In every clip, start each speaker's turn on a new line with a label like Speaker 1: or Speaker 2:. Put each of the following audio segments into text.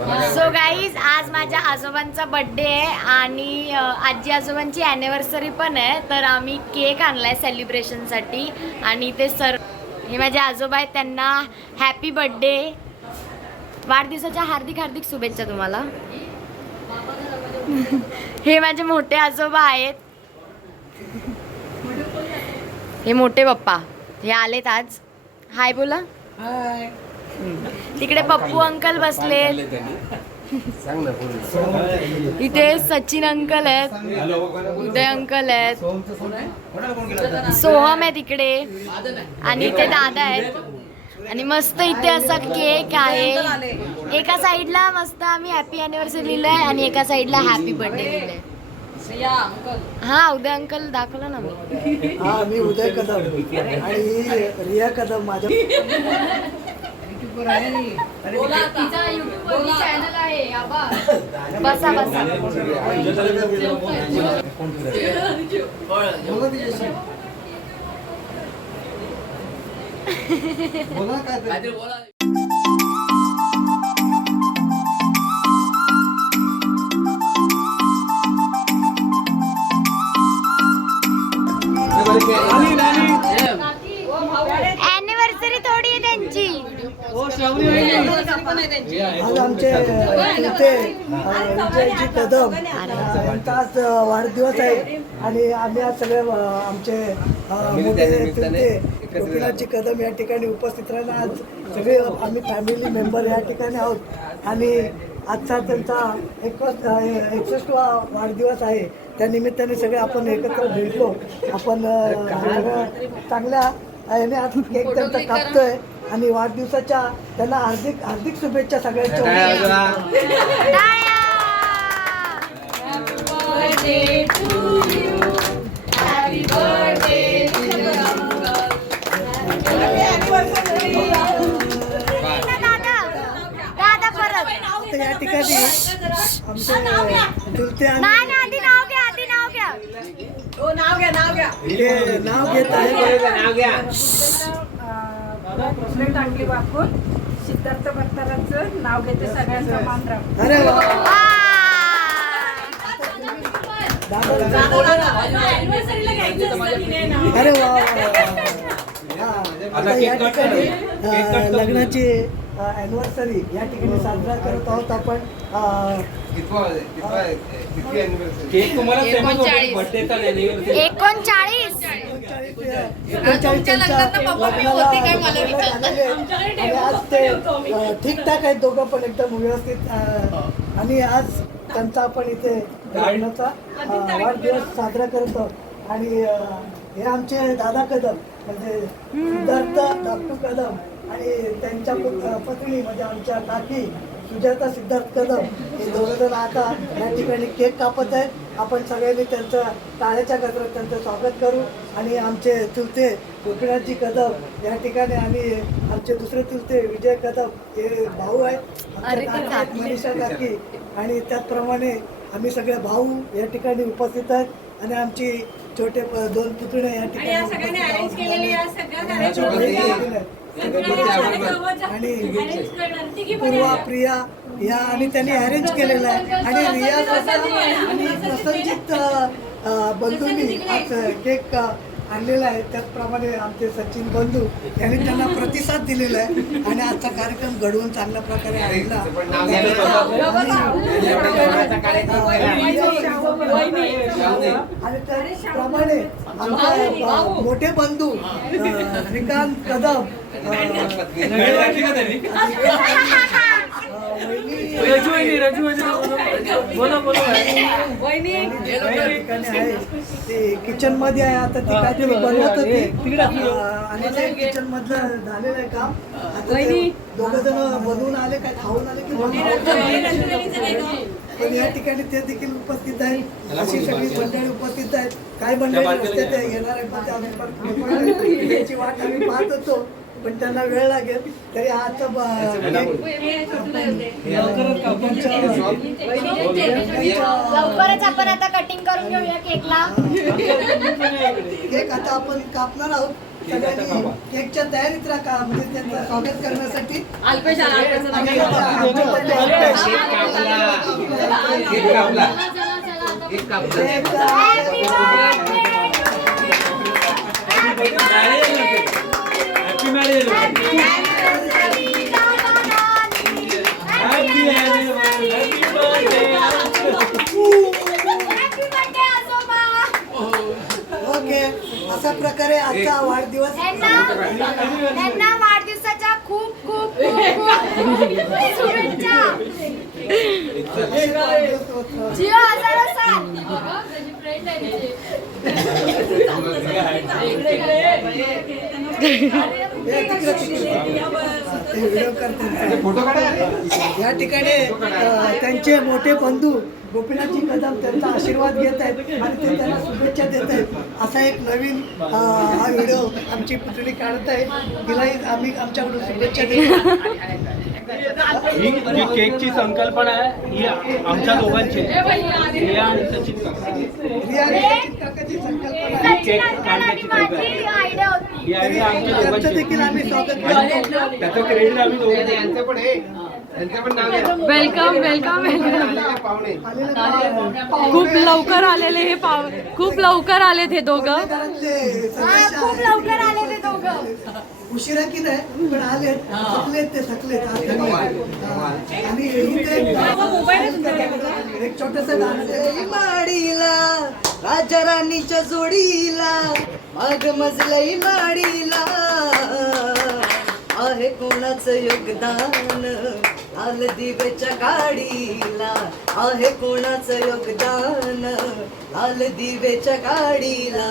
Speaker 1: So guys आज माझ्या आजोबांचा बर्थडे आहे आणि आजी आजोबांची अॅनिव्हर्सरी पण आहे तर आम्ही केक आणलाय सेलिब्रेशनसाठी आणि ते सर हे माझे आजोबा आहेत त्यांना हॅपी बर्थडे वाढदिवसाच्या हार्दिक हार्दिक शुभेच्छा तुम्हाला. हे माझे मोठे आजोबा आहेत. हे मोठे पप्पा हे आलेत आज. हाय बोला. तिकडे पप्पू अंकल बसले. इथे सचिन अंकल आहेत उदय अंकल आहेत. सोहम आहे तिकडे. आणि इथे दादा आहेत. आणि मस्त इथे असा केक आहे. एका साईडला मस्त आम्ही हॅपी अॅनिव्हर्सरी लिहिलंय आणि एका साईडला हॅपी बर्थडे लिहिलंय. हा उदय अंकल दाखवलं ना मी
Speaker 2: हा मी उदय कदम. आणि रिया कदम माझ्या
Speaker 1: चॅनल आहे बसा. बसा
Speaker 2: बोला काय ते?
Speaker 1: अॅनिव्हर्सरी
Speaker 2: आज आमचे इथे विजयजी कदम यांचा आज वाढदिवस आहे. आणि आम्ही आज सगळे आमचे अ, गोपीनाथजी कदम या ठिकाणी उपस्थित राहणं आज सगळे आम्ही फॅमिली मेंबर या ठिकाणी आहोत. आणि आजचा त्यांचा एकसष्ट एकसष्टवा वाढदिवस आहे. त्या निमित्ताने सगळे आपण एकत्र भेटलो. आपण सगळं चांगल्या याने आज केक त्यांचा कापतोय. आणि वाढदिवसाच्या त्यांना हार्दिक हार्दिक शुभेच्छा सगळ्यांच्या या ठिकाणी आमचे
Speaker 1: आधी नाव घ्या आधी नाव घ्या.
Speaker 2: हे नाव घेत आहे.
Speaker 3: प्रेसिडेंट अंगली वाकून सिद्धार्थ भक्तारांचं नाव घेते सगळ्यांचा मान
Speaker 2: अरे वा. लग्नाची अॅनिव्हर्सरी या ठिकाणी साजरा करत आहोत आपण.
Speaker 1: एकोणचाळीस.
Speaker 2: आज ते ठीकठाक आहेत दोघं पण एकदम व्यवस्थित आणि आज त्यांचा आपण इथे वाढदिवस साजरा करतो. आणि हे आमचे दादा कदम म्हणजे सिद्धार्थ डॉक्टर कदम आणि त्यांच्या पत्नी म्हणजे आमच्या काकी सुजाता सिद्धार्थ कदम हे दोघं जण आता या ठिकाणी केक कापत आहेत. आपण सगळ्यांनी त्यांचं टाळ्याच्या गजरात त्यांचं स्वागत करू आणि आमचे चुलते गोपीनाथजी कदम या ठिकाणी आणि आमचे दुसरे चुलते विजय कदम हे भाऊ आहेत. मनीषा काकी. आणि त्याचप्रमाणे आम्ही सगळे भाऊ या ठिकाणी उपस्थित आहेत. आणि आमची छोटे प- दोन पुतणे या ठिकाणी. आणि पूर्वा प्रिया या आणि त्यांनी अरेंज केलेलं आहे. आणि रिया आणि प्रसंजित बंधूंनी केक आणलेला आहे त्याचप्रमाणे आमचे सचिन बंधू यांनी त्यांना प्रतिसाद दिलेला आहे आणि आजचा कार्यक्रम घडवून चांगल्या प्रकारे आणला आणि त्याचप्रमाणे आमचे मोठे बंधू श्रीकांत कदम?
Speaker 4: रजू. बोला बोला.
Speaker 2: किचनमध्ये आहे आता ती काहीतरी बनवत होती. आणि ते किचन मधलं झालेलं आहे काम. आता दोघ जण बनवून आले काय खाऊन आले की पण या ठिकाणी ते देखील उपस्थित आहेत. अशी सगळी मंडळी उपस्थित आहेत. काही मंडळी येणार आहेत पण ते आम्ही पण याची वाट आम्ही पाहत होतो. पण त्यांना वेळ लागेल तरी केक
Speaker 1: लवकरच आपण आता कटिंग करून घेऊया केकला.
Speaker 2: केक आता आपण कापणार आहोत. सगळ्यांनी केकच्या तयारीत राहा म्हणजे त्यांचं स्वागत करण्यासाठी. अल्पेश
Speaker 5: ओके अशा प्रकारे आजचा वाढदिवस
Speaker 1: त्यांना वाढदिवसाच्या खूप खूप खूप खूप शुभेच्छा. जिओ हजारो
Speaker 6: फोटो
Speaker 5: या ठिकाणी त्यांचे मोठे बंधू गोपीनाथजी कदम त्यांचा आशीर्वाद घेत आहेत आणि ते त्यांना शुभेच्छा देत आहेत असा एक नवीन हा व्हिडिओ आमची पुतळी काढत आहे तिलाही आम्ही आमच्याकडून शुभेच्छा देतो
Speaker 4: ही जी केकची संकल्पना आहे ही आमच्या दोघांची. रिया आणि सचिन काका.
Speaker 5: रिया आणि सचिन काकाची संकल्पना आहे.
Speaker 1: सचिन अंकल
Speaker 5: त्यांचं देखील आम्ही स्वागत
Speaker 4: आणि
Speaker 5: करतो.
Speaker 4: त्याचं क्रेडिट आम्ही दोघं
Speaker 6: यांचं पण आहे. यांचं पण नाव द्या
Speaker 1: वेलकम वेलकम.
Speaker 6: आलेले पाहुणे
Speaker 5: आलेले पाहुणे.
Speaker 1: खूप लवकर आलेले हे पाव खूप लवकर आले ते दोघं.
Speaker 5: घरातले
Speaker 1: हा,
Speaker 5: सदस्य
Speaker 1: खूप. लवकर आले ते दोघं.
Speaker 5: उशिरा की नाही पण आले थकलेत ते थकलेत. आज. हा. आणि इथे एक छोटस माडीला राजा राणीच्या जोडीला माग मजलई माडीला. आहे कोणाचं योगदान? लाल दिव्याच्या गाडीला. आहे कोणाचं योगदान? लाल दिव्याच्या गाडीला.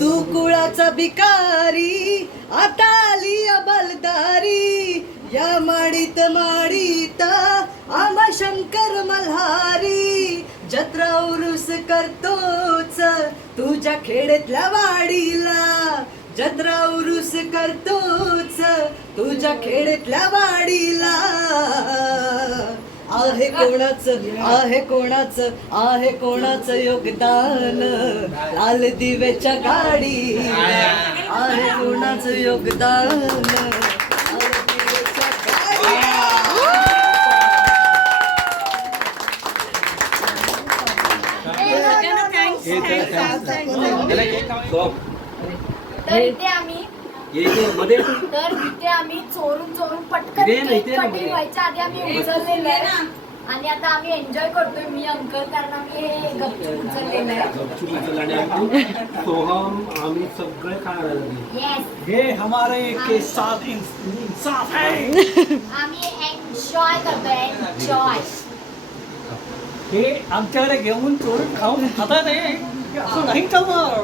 Speaker 5: तू कुळाचा भिकारी आता आली बलदारी या माडीत माडीत आमा शंकर मल्हारी जत्रा उरुस करतोच तुझ्या खेड्यातल्या वाडीला. जत्रा उरुस करतोच तुझ्या खेड्यातल्या वाडीला. आहे कोणाचं आहे कोणाचं आहे कोणाचं योगदान लाल दिव्याच्या गाडी आहे कोणाचं योगदान लाल दिव्याच्या
Speaker 4: त्याला केक खावा.
Speaker 1: तर इथे आम्ही
Speaker 4: ये इथे मध्ये
Speaker 1: तर इथे आम्ही चोरून चोरून पटकन केक कटिंग. व्हायच्या आधी आम्ही उचललेलं आहे. आणि आता आम्ही एन्जॉय करतोय मी अंकल कारण आम्ही हे गपचूप उचललेलं आहे.
Speaker 4: सोहम आम्ही सगळे खाणार.
Speaker 1: येस
Speaker 4: हे हमारे के साथ इंसाफ है.
Speaker 1: आम्ही एन्जॉय करतोय एन्जॉय
Speaker 4: हे आमच्याकडे घेऊन चोरून खाऊन खातात हे हे असं नाही चालणार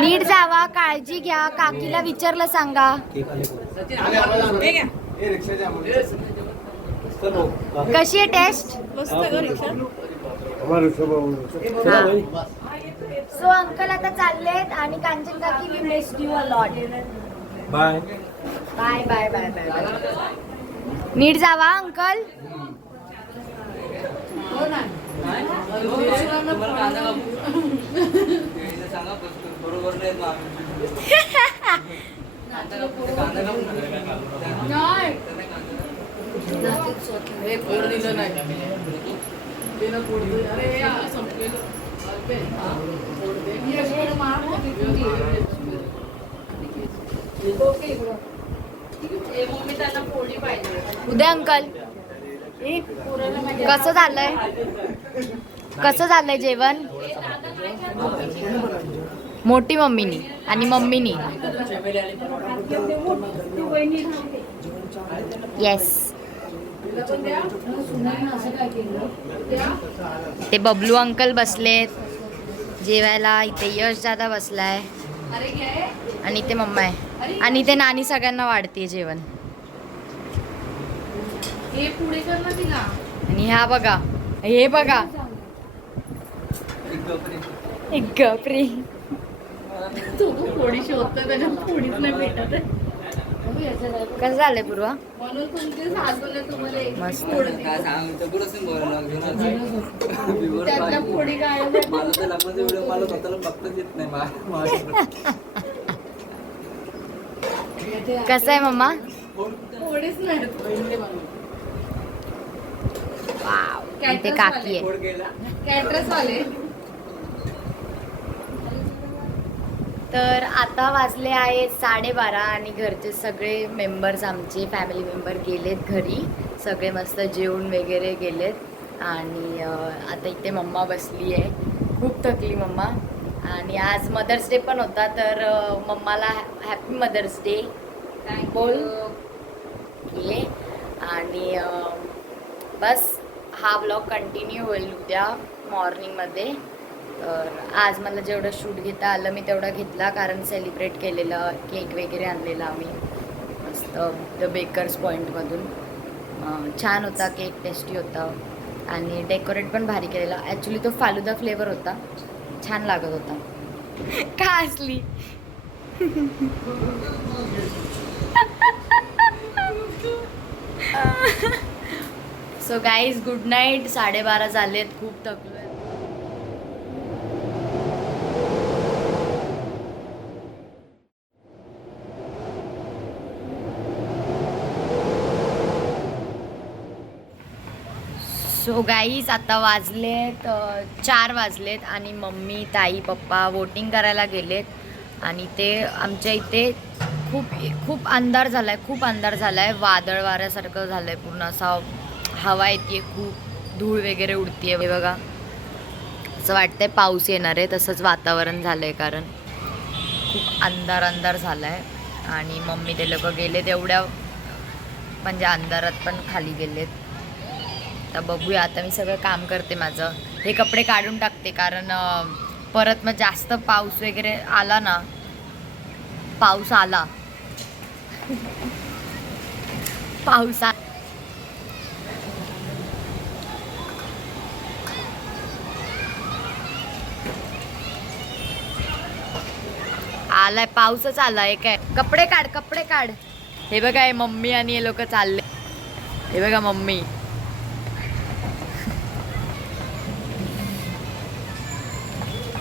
Speaker 1: नीट जावा काळजी घ्या. काकीला विचारलं सांगा. कशी आहे टेस्ट? सो अंकल आता चाललेत आणि कांचन काकी we miss you a lot
Speaker 4: bye
Speaker 1: bye bye bye bye bye नीट जावा अंकल. उद्या अंकल. कसं झालंय? कसं झालंय जेवण? मोठी मम्मीनी आणि मम्मीनी. येस ते बबलू अंकल बसलेत. जेवायला इथे यश दादा बसलाय. आणि इथे मम्मा आहे. आणि इथे नानी सगळ्यांना वाढते जेवण. आणि ह्या बघा. हे बघा. एक गपरी.
Speaker 7: तू पोळी शोधतोय त्याच्यात पोळीच नाही भेटत.
Speaker 1: कसं झालंय पूर्वा? मस्त. कसं आहे मम्मा? वाव इथे काकी आहे
Speaker 7: कोड गेला
Speaker 1: तर आता वाजले आहेत साडेबारा आणि घरचे सगळे मेंबर्स आमचे फॅमिली मेंबर गेलेत घरी. सगळे मस्त जेवून वगैरे गेलेत. आणि आता इथे मम्मा बसली आहे. खूप थकली मम्मा. आणि आज मदर्स डे पण होता तर मम्माला हॅपी मदर्स डे बोल. ये. आणि बस हा ब्लॉग कंटिन्यू होईल उद्या मॉर्निंगमध्ये तर आज मला जेवढं शूट घेता आलं मी तेवढा घेतला कारण सेलिब्रेट केलेलं केक वगैरे आणलेला आम्ही. मस्त द बेकर्स पॉईंटमधून छान होता केक टेस्टी होता. आणि डेकोरेट पण भारी केलेला. ॲक्च्युली तो फालुदा फ्लेवर होता. छान लागत होता. का असली? सो गाईज गुड नाईट साडेबारा झालेत. खूप थकलो सो गाईज आता वाजलेत चार वाजलेत आणि मम्मी ताई पप्पा वोटिंग करायला गेलेत. आणि ते आमच्या इथे खूप खूप अंधार झाला आहे खूप अंधार झाला आहे वादळ वाऱ्यासारखं झालं आहे पूर्ण. असा हवा येते खूप धूळ वगैरे उडते आहे बघा. असं वाटतंय पाऊस येणार आहे तसंच वातावरण झालं आहे कारण. खूप अंधार अंधार झाला आहे आणि मम्मी ते लोक गेलेत एवढ्या म्हणजे अंधारात पण खाली गेलेत. आता बघूया आता मी सगळं काम करते माझं. हे कपडे काढून टाकते कारण परत मग जास्त पाऊस वगैरे आला ना पाऊस आला. पाऊस आला आलाय पाऊसच आलाय काय? कपडे काढ कपडे काढ. हे बघा हे मम्मी आणि हे लोक चालले. हे बघा मम्मी.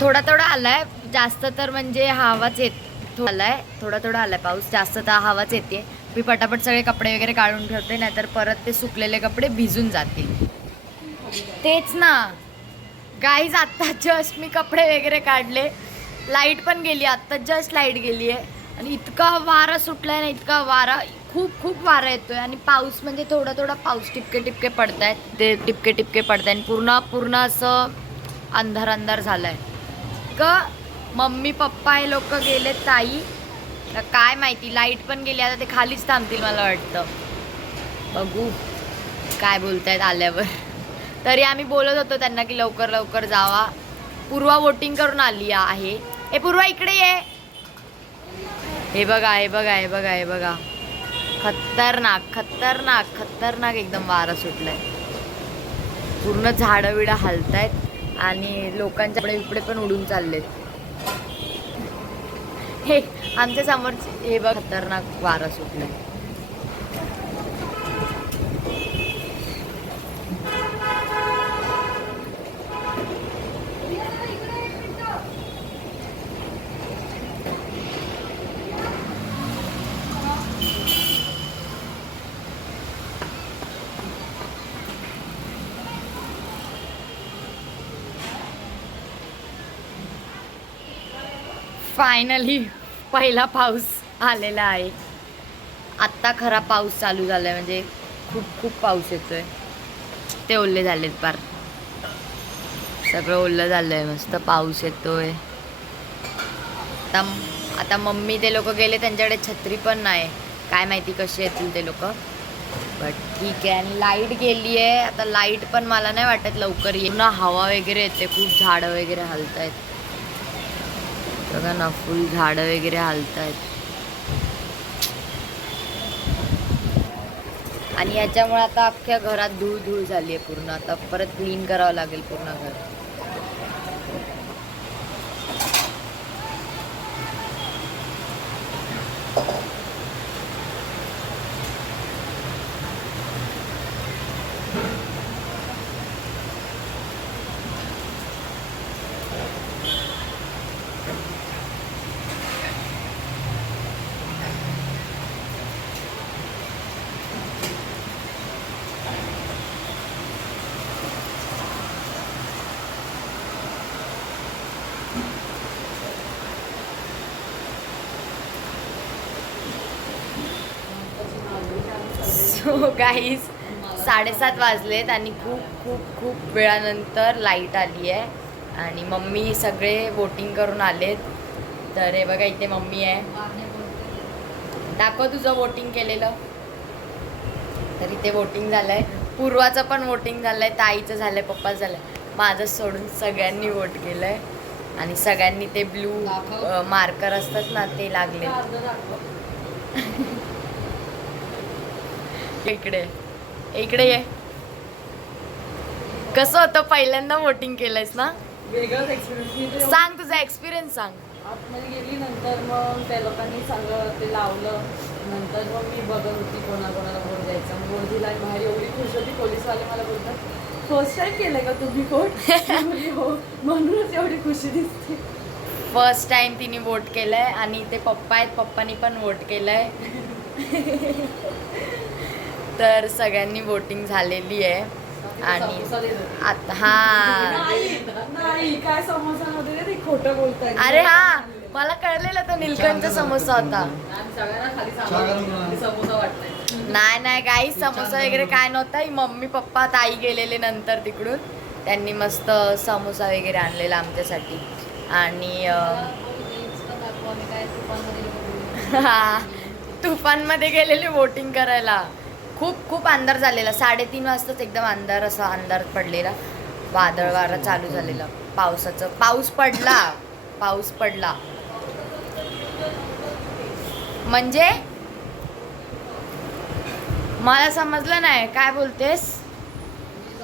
Speaker 1: थोडा थोडा आलाय. जास्त तर म्हणजे हवाच येत आलाय. थोडा थोडा आलाय पाऊस. जास्त तर हवाच येते. मी पटापट सगळे कपडे वगैरे काढून ठेवते नाहीतर परत ते सुकलेले कपडे भिजून जातील. तेच ना. गाईज आत्ता जस्ट मी कपडे वगैरे काढले. लाइट पण गेली आत्ता जस्ट लाइट गेली आहे. आणि इतका वारा सुटलाय ना इतका वारा. खूप खूप वारा येतोय. आणि पाऊस म्हणजे थोडा थोडा पाऊस टिपके टिपके पडत आहेत ते टिपके टिपके पडतायत. आणि पूर्ण पूर्ण असं अंधार अंधार झालाय. क मम्मी पप्पा हे लोक गेले ताई. तर काय माहिती लाइट पण गेली आता ते खालीच थांबतील मला वाटतं. बघू काय बोलतायत आल्यावर. तरी आम्ही बोलत होतो त्यांना की लवकर लवकर जावा. पूर्वा वोटिंग करून आली आहे. हे पूर्वा इकडे ये. हे बघा हे बघा हे बघा हे बघा. खतरनाक खतरनाक खतरनाक एकदम वारा सुटलाय. पूर्ण झाडं विडं हलतायत. आणि लोकांच्या इकडे पण उडून चाललेत. हे आमच्यासमोर हे बघ खतरनाक वारा सुटलाय. फायनली पहिला पाऊस आलेला आहे. आत्ता खरा पाऊस चालू झाला आहे म्हणजे खूप खूप पाऊस येतो आहे ते ओल्ले झालेत पार. सगळं ओल्लं झालं आहे मस्त पाऊस येतो आहे आता आता मम्मी ते लोक गेले त्यांच्याकडे छत्री पण नाही. काय माहिती कशी येतील ते लोक. बट ठीक आहे आणि लाइट गेली आहे. आता लाइट पण मला नाही वाटत लवकर येईल. ना हवा वगैरे येते खूप झाडं वगैरे हलत आहेत बघा ना फुल झाडं वगैरे हलत आहेत आणि याच्यामुळे आता अख्ख्या घरात धूळ धूळ झाली आहे पूर्ण. आता परत क्लीन करावं लागेल पूर्ण घर. सो गाईज साडेसात वाजलेत आणि खूप खूप खूप वेळानंतर लाइट आली आहे. आणि मम्मी सगळे वोटिंग करून आलेत. तर हे बघा इथे मम्मी आहे. दाखव तुझं वोटिंग केलेलं. तर इथे वोटिंग झालंय. पूर्वाचं पण वोटिंग झालंय ताईचं झालंय पप्पाचं झालंय. माझं सोडून सगळ्यांनी वोट केलंय. आणि सगळ्यांनी ते ब्लू मार्कर असतात ना ते लागले इकडे इकडे ये. कसं होतं पहिल्यांदा वोटिंग केलंयस ना?
Speaker 8: वेगळाच एक्सपिरियन्स
Speaker 1: सांग तुझा एक्सपिरियन्स सांग.
Speaker 8: आतमध्ये गेली नंतर मग त्या लोकांनी सगळं ते लावलं. नंतर मग मी बघत होती कोणाकोणाला वोट द्यायचा. मग लाईन बाहेर एवढी खुश होती पोलीसवाले मला बोलतात फर्स्ट टाइम केलंय का तुम्ही कोट हो. म्हणूनच एवढी खुशी दिसते.
Speaker 1: फर्स्ट टाइम तिने वोट केलंय आणि ते पप्पा आहेत पप्पानी पण वोट केलंय. तर सगळ्यांनी वोटिंग झालेली आहे. आणि. आता हा.
Speaker 8: काय समोसा बोलताय.
Speaker 1: अरे हा मला कळलेलं तो निलकंठचा समोसा होता. नाही नाही काही समोसा वगैरे काय नव्हता. मम्मी पप्पा ताई गेलेले नंतर तिकडून. त्यांनी मस्त समोसा वगैरे आणलेला आमच्यासाठी. आणि हा तुफानमध्ये गेलेले वोटिंग करायला. खूप खूप अंधार झालेला. साडेतीन वाजताच एकदम अंधार असा अंधार पडलेला. वादळ वारा चालू झालेला. पावसाचं पाऊस पडला. पाऊस पडला. म्हणजे? मला समजलं नाही. काय बोलतेस?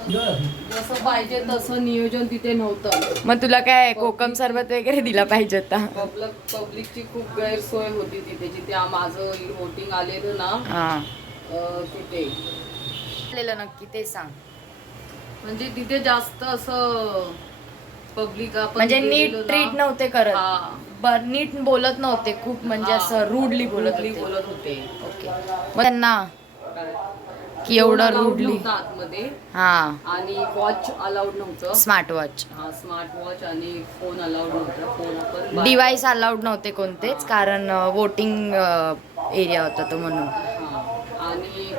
Speaker 8: जसं पाहिजे तसं नियोजन तिथे नव्हतं.
Speaker 1: मग तुला काय कोकम सरबत वगैरे दिला पाहिजे होता
Speaker 8: पब्लिक पब्लिकची खूप गैरसोय होती तिथे. जिथे माझं वोटिंग आलेलं ना
Speaker 1: आलेलं नक्की ते सांग.
Speaker 8: म्हणजे तिथे जास्त असं पब्लिक
Speaker 1: म्हणजे नीट ट्रीट नव्हते करत. बर नीट बोलत नव्हते खूप म्हणजे. असं रूडली बोलत
Speaker 8: बोलत होते.
Speaker 1: ओके. मग त्यांना? की एवढं रूडली
Speaker 8: आतमध्ये.
Speaker 1: हा.
Speaker 8: आणि वॉच अलाउड नव्हतं.
Speaker 1: स्मार्ट वॉच
Speaker 8: हा स्मार्ट वॉच आणि फोन अलाउड नव्हता. फोन
Speaker 1: डिवाइस अलाउड नव्हते कोणतेच कारण वोटिंग एरिया होता तो म्हणून.
Speaker 8: आणि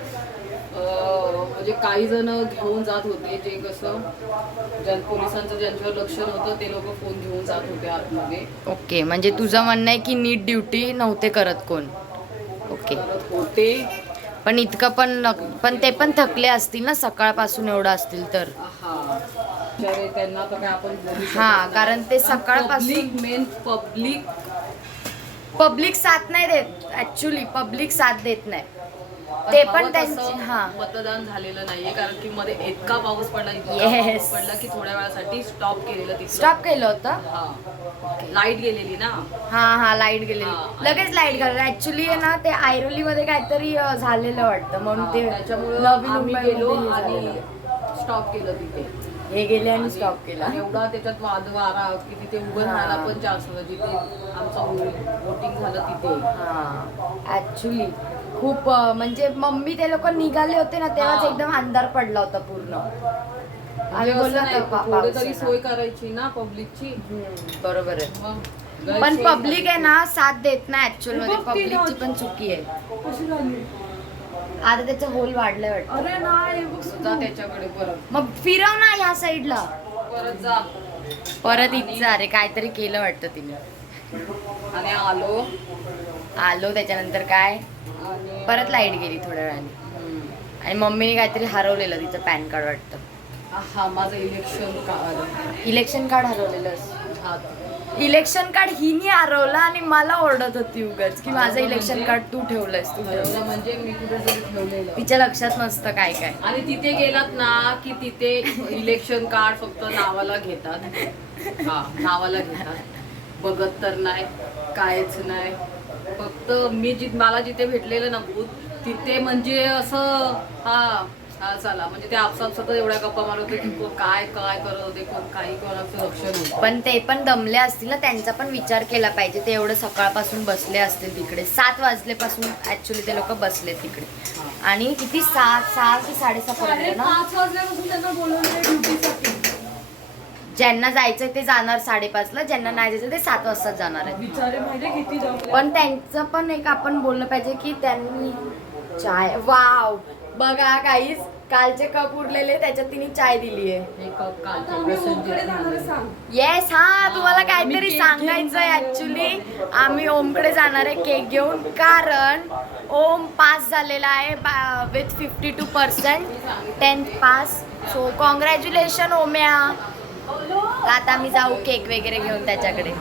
Speaker 8: म्हणजे काही जण घेऊन जात होते जे कसं ज्या पोलिसांचं ज्यांच्यावर लक्ष नव्हतं ते लोक फोन घेऊन जात होते आतमध्ये.
Speaker 1: ओके म्हणजे तुझं म्हणणं आहे की नीट ड्युटी नव्हते करत कोण? ओके.
Speaker 8: करत होते.
Speaker 1: पण इतकं पण नक- पण ते पण थकले असतील ना सकाळपासून एवढं असतील तर?
Speaker 8: हा. बिचारे त्यांना तर काय आपण बोलू शकत
Speaker 1: हा,
Speaker 8: नाही.
Speaker 1: कारण ते सकाळपासून-
Speaker 8: पब्लिक मेन पब्लिक
Speaker 1: पब्लिक साथ नाही देत ऍक्च्युली पब्लिक साथ देत नाही. ते पण त्यांचे हा.
Speaker 8: मतदान झालेलं नाहीये कारण की मध्ये इतका पाऊस पडला इतका
Speaker 1: Yes.
Speaker 8: पाऊस पडला की थोड्या वेळासाठी स्टॉप केलेलं तिथं
Speaker 1: स्टॉप केलं होतं?
Speaker 8: हा. लाइट गेलेली ना?
Speaker 1: हा हा लाइट गेलेली.
Speaker 8: हा.
Speaker 1: लगेच लाइट गेली ऍक्च्युली ना ते आयरोली मध्ये काहीतरी अं, झालेलं वाटतं. म्हणून ते
Speaker 8: त्याच्यामुळे
Speaker 1: नवी
Speaker 8: आम्ही
Speaker 1: मुंबईमध्ये
Speaker 8: गेलो
Speaker 1: हे
Speaker 8: आणि
Speaker 1: झालेलं.
Speaker 8: स्टॉप केलं तिथे.
Speaker 1: हे गेले आणि स्टॉप केला.
Speaker 8: एवढा त्याच्यात वाद वारा की तिथे उभं
Speaker 1: हा.
Speaker 8: राहायला पण चान्स होता जिथे आमचं वोटिंग झालं तिथे.
Speaker 1: हा. ऍक्च्युली खूप म्हणजे मम्मी ते लोक निघाले होते ना तेव्हाच. एकदम अंधार पडला होता पूर्ण. आम्ही
Speaker 8: म्हणजे
Speaker 1: बोललो ना पा-
Speaker 8: तरी. सोय करायची ना पब्लिकची
Speaker 1: हम्म, बरोबर आहे. पण पब्लिक आहे. ना साथ देत नाही
Speaker 8: ऍक्च्युअलमध्ये
Speaker 1: पब्लिकची. पण चुकी आहे.
Speaker 8: कशी झाली?
Speaker 1: आता त्याचं होल वाढलंय वाटतं.
Speaker 8: अरे नाही बघ जा त्याच्याकडे परत.
Speaker 1: मग फिरव ना ह्या साईडला
Speaker 8: परत जा.
Speaker 1: परत इथं अरे काहीतरी केलं वाटतं तिने.
Speaker 8: आणि आलो.
Speaker 1: आलो त्याच्यानंतर काय? परत लाइट गेली थोड्या वेळाने. आणि मम्मीने काहीतरी हरवलेलं तिचं पॅन कार्ड वाटतं.
Speaker 8: हा माझं इलेक्शन कार्ड.
Speaker 1: इलेक्शन कार्ड हरवलेलं
Speaker 8: हा.
Speaker 1: इलेक्शन कार्ड हिने हरवलं आणि मला ओरडत होती उगाच की माझं इलेक्शन कार्ड तू ठेवलंयस तू ठेवलं
Speaker 8: म्हणजे मी कुठेतरी ठेवलेलं.
Speaker 1: तिच्या लक्षात नसतं काय काय.
Speaker 8: आणि तिथे गेलात ना की तिथे इलेक्शन कार्ड फक्त नावाला घेतात. हा नावाला घेतात. बघत तर नाही कायच नाही. फक्त मी जि मला जिथे भेटलेलं ना तिथे म्हणजे असं हा हा चला. म्हणजे ते आपसापसात एवढ्या गप्पा मारत होते की कोण काय काय करत होते कोण काही कोणाचं लक्ष नव्हतं
Speaker 1: पण ते पण दमले असतील ना त्यांचा पण विचार केला पाहिजे. ते एवढं सकाळपासून बसले असतील तिकडे. सात वाजलेपासून ऍक्च्युली ते लोक बसले तिकडे. आणि किती सहा सहा की साडेसहा पर्यंत ना?
Speaker 8: पाच वाजल्यापासून त्यांना बोलवलं ड्युटीसाठी.
Speaker 1: ज्यांना जायचं ते जाणार साडेपाचला ज्यांना नाही जायचं ते सात वाजता जाणार आहे. पण त्यांचं पण एक आपण बोललं पाहिजे की त्यांनी चाय वाव! बघा काहीच कालचे कप उरलेले त्याच्यात तिने चाय दिली आहे.
Speaker 8: कप कालचे प्रसंगी
Speaker 1: येस हा तुम्हाला काहीतरी
Speaker 8: आम्ही cake
Speaker 1: सांगायचं आहे. ऍक्च्युली आम्ही ओमकडे जाणार आहे केक घेऊन कारण ओम पास झालेला आहे with fifty two percent tenth pass so congratulation Omya. आता आम्ही जाऊ केक वगैरे घेऊन त्याच्याकडे.